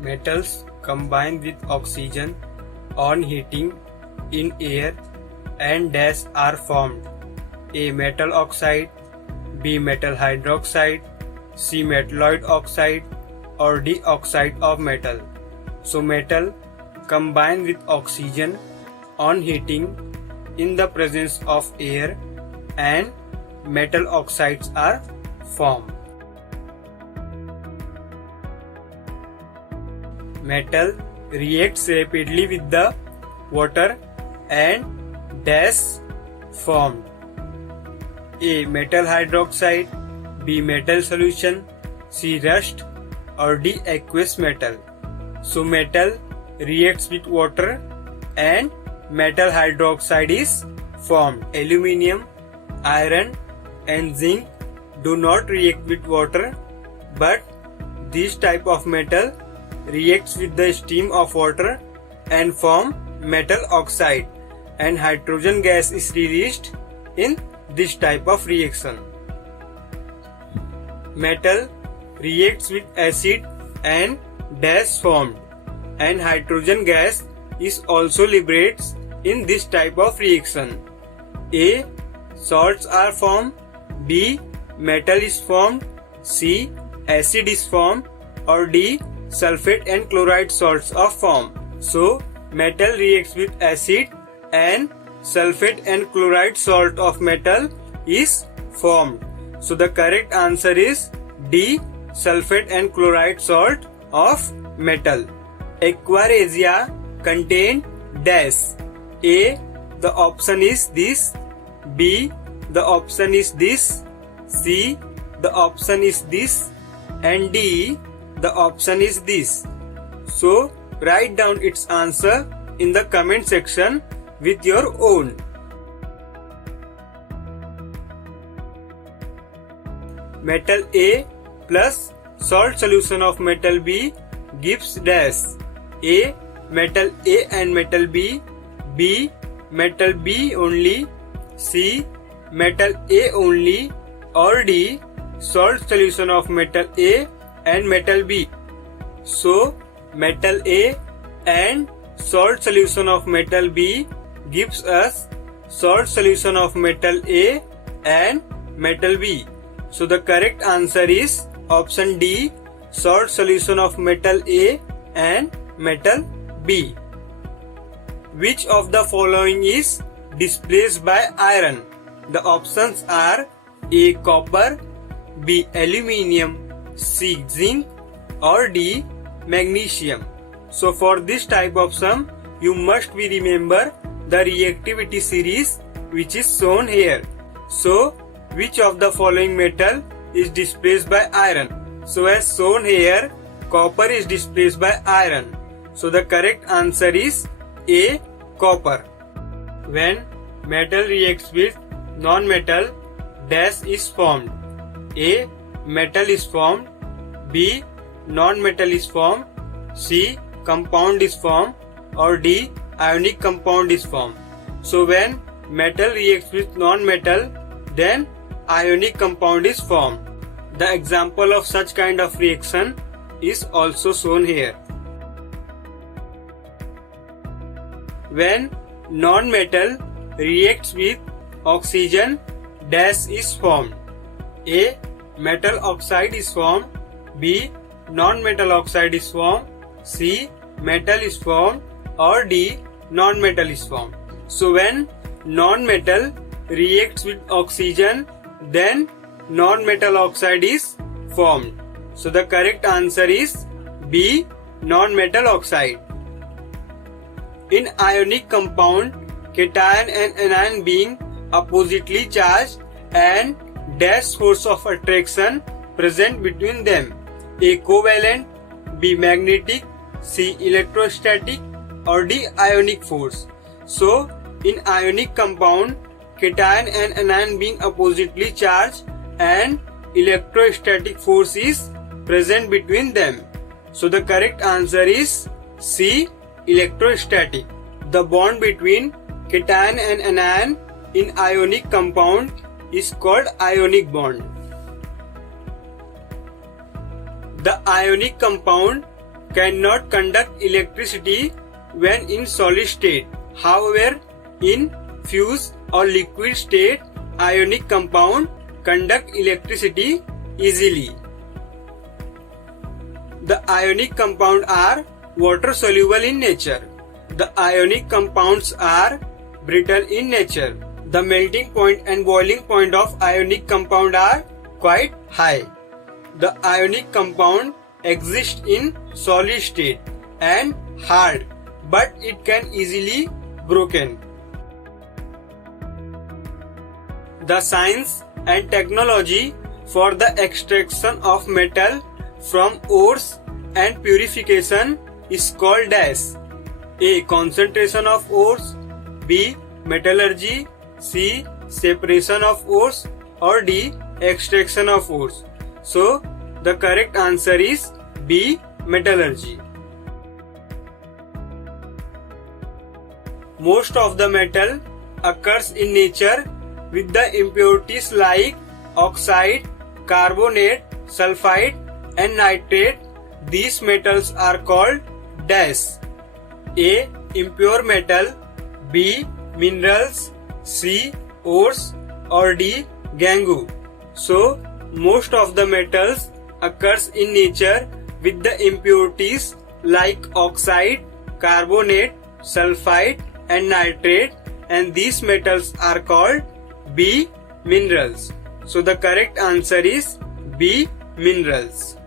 Metals combine with oxygen on heating in air and dash are formed. A. Metal oxide, B. Metal hydroxide, C. Metalloid oxide, or D. Oxide of metal. So metal combine with oxygen on heating in the presence of air and metal oxides are formed. Metal reacts rapidly with the water and dash formed. A. Metal hydroxide, B. Metal solution, C. Rust, or D. Aqueous metal. So metal reacts with water and metal hydroxide is formed. Aluminium, iron and zinc do not react with water, but this type of metal reacts with the steam of water and form metal oxide, and hydrogen gas is released in this type of reaction. Metal reacts with acid and dash formed, and hydrogen gas is also liberated in this type of reaction. A. Salts are formed, B. Metal is formed, C. Acid is formed, or D. Sulfate and chloride salts are formed. So metal reacts with acid and sulfate and chloride salt of metal is formed. So the correct answer is D. Sulfate and chloride salt of metal. Aquaresia contain dash. A. The option is this, B. The option is this, C. The option is this, and D. The option is this. So write down its answer in the comment section with your own. Metal A plus salt solution of metal B gives dash. A. Metal A and metal B, B. Metal B only, C. Metal A only, or D. Salt solution of metal A and metal B. So metal A and salt solution of metal B gives us salt solution of metal A and metal B. So the correct answer is option D, salt solution of metal A and metal B. Which of the following is displaced by iron? The options are A. Copper, B. Aluminium, C. Zinc, or D. Magnesium. So for this type of sum, you must be remember the reactivity series which is shown here. So which of the following metal is displaced by iron? So as shown here, copper is displaced by iron. So the correct answer is A. Copper. When metal reacts with non-metal, dash is formed. A. Metal is formed, B. Non-metal is formed, C. Compound is formed, or D. Ionic compound is formed. So when metal reacts with non-metal, then ionic compound is formed. The example of such kind of reaction is also shown here. When non-metal reacts with oxygen, dash is formed. A. Metal oxide is formed, B. Non-metal oxide is formed, C. Metal is formed, or D. Non-metal is formed. So when non-metal reacts with oxygen, then non-metal oxide is formed. So the correct answer is B. Non-metal oxide. In ionic compound, cation and anion being oppositely charged and dash force of attraction present between them. A. Covalent, B. Magnetic, C. Electrostatic, or D. Ionic force. So in ionic compound, cation and anion being oppositely charged and electrostatic force is present between them. So the correct answer is C. Electrostatic. The bond between cation and anion in ionic compound is called ionic bond. The ionic compound cannot conduct electricity when in solid state. However, in fused or liquid state, ionic compound conduct electricity easily. The ionic compounds are water soluble in nature. The ionic compounds are brittle in nature. The melting point and boiling point of ionic compound are quite high. The ionic compound exists in solid state and hard, but it can easily broken. The science and technology for the extraction of metal from ores and purification is called as A. Concentration of ores, B. Metallurgy, C. Separation of ores, or D. Extraction of ores. So, the correct answer is B. Metallurgy. Most of the metal occurs in nature with the impurities like oxide, carbonate, sulfide, and nitrate. These metals are called dash. A. Impure metal, B. Minerals, C. Ores, or D. Gangue. So, most of the metals occurs in nature with the impurities like oxide, carbonate, sulfide, and nitrate, and these metals are called B. Minerals. So the correct answer is B. Minerals.